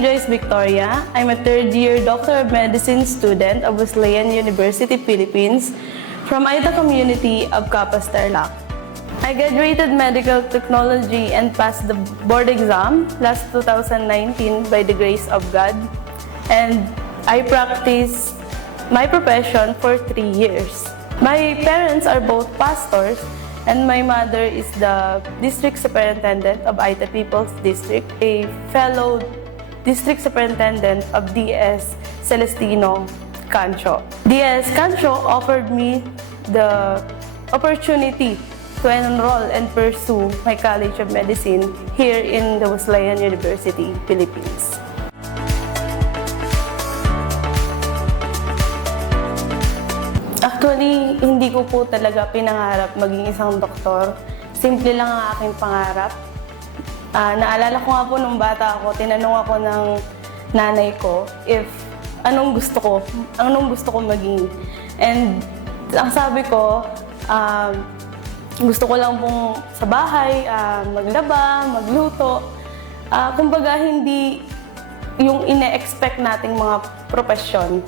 I'm Joyce Victoria. I'm a third-year Doctor of Medicine student of Wesleyan University, Philippines, from Aita community of Capas, Tarlac. I graduated medical technology and passed the board exam last 2019 by the grace of God. And I practiced my profession for 3 years. My parents are both pastors, and my mother is the district superintendent of Aita People's District, a fellow district superintendent of DS Celestino Cancho. DS Cancho offered me the opportunity to enroll and pursue my College of Medicine here in the Wesleyan University, Philippines. Actually, hindi ko po talaga pinangarap maging isang doktor. Simple lang ang aking pangarap. Naalala ko nga po nung bata ako, tinanong ako ng nanay ko if anong gusto ko maging. And ang sabi ko, gusto ko lang pong sa bahay, maglaba, magluto. Kumbaga, hindi yung ine-expect nating mga propesyon.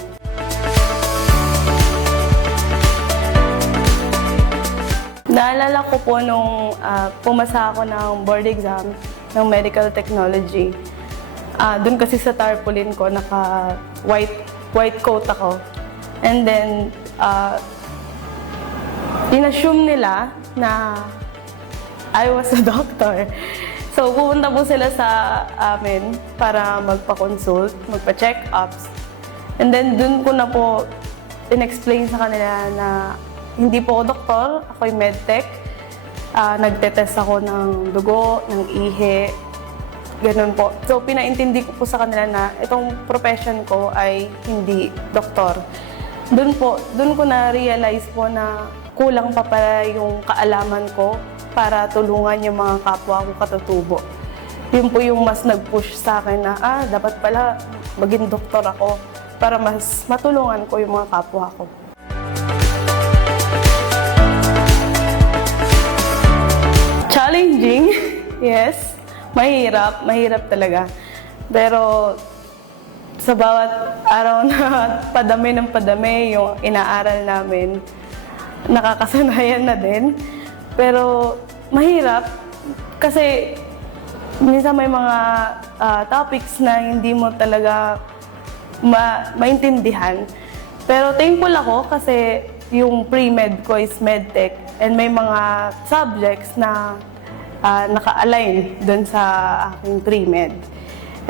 Naalala ko po nung pumasa ako ng board exam ng medical technology. Doon kasi sa tarpaulin ko, naka-white coat ako. And then, in-assume nila na I was a doctor. So, pupunta po sila sa amin para magpa-consult, magpa-check-ups. And then, doon ko na po in-explain sa kanila na hindi po ako doktor, ako'y medtech. Nagtetest ako ng dugo, ng ihi, ganun po. So, pinaintindi ko po sa kanila na itong profession ko ay hindi doktor. Doon ko na-realize po na kulang pa pala yung kaalaman ko para tulungan yung mga kapwa ko katutubo. Yun po yung mas nag-push sa akin na, dapat pala maging doktor ako para mas matulungan ko yung mga kapwa ko. Challenging, yes. Mahirap talaga. Pero sa bawat araw na padami ng padami yung inaaral namin, nakakasanayan na din. Pero mahirap kasi minsan may mga topics na hindi mo talaga maintindihan. Pero thankful ako kasi yung pre-med ko is medtech and may mga subjects na naka-align dun sa aking pre-med.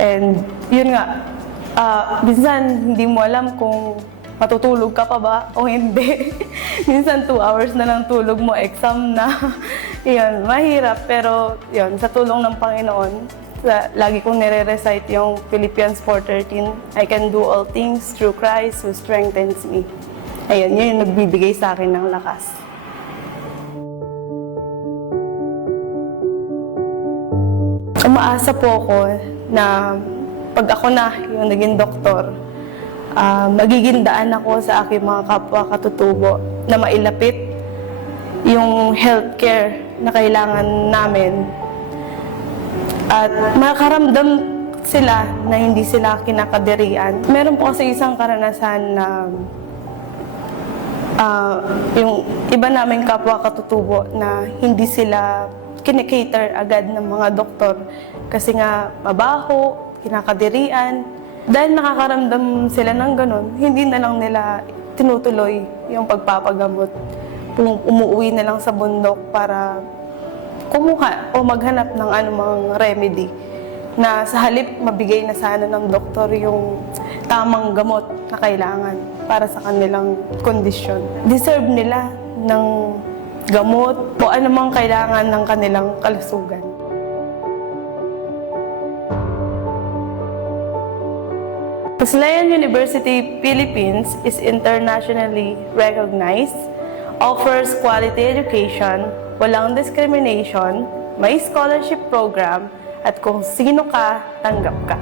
And yun nga, minsan hindi mo alam kung matutulog ka pa ba o hindi. Minsan 2 hours na lang tulog mo, exam na. Yun, mahirap pero yun, sa tulong ng Panginoon, lagi kong nire-recite yung Philippians 4:13, I can do all things through Christ who strengthens me. Ayun, yun yung nagbibigay sa akin ng lakas. Umaasa po ako na pag ako na yung naging doktor, magiging daan ako sa aking mga kapwa katutubo na mailapit yung healthcare na kailangan namin. At makaramdam sila na hindi sila kinakadirian. Meron po kasi isang karanasan na yung iba naming kapwa katutubo na hindi sila kinikater agad ng mga doktor kasi nga mabaho, kinakadirian. Dahil nakakaramdam sila ng ganun, hindi na lang nila tinutuloy yung pagpapagamot. Umuwi na lang sa bundok para kumuha o maghanap ng anumang remedy na sa halip mabigay na sana ng doktor yung tamang gamot na kailangan para sa kanilang kondisyon. Deserve nila ng gamot o anumang kailangan ng kanilang kalusugan. Wesleyan University, Philippines is internationally recognized, offers quality education, walang discrimination, may scholarship program, at kung sino ka, tanggap ka.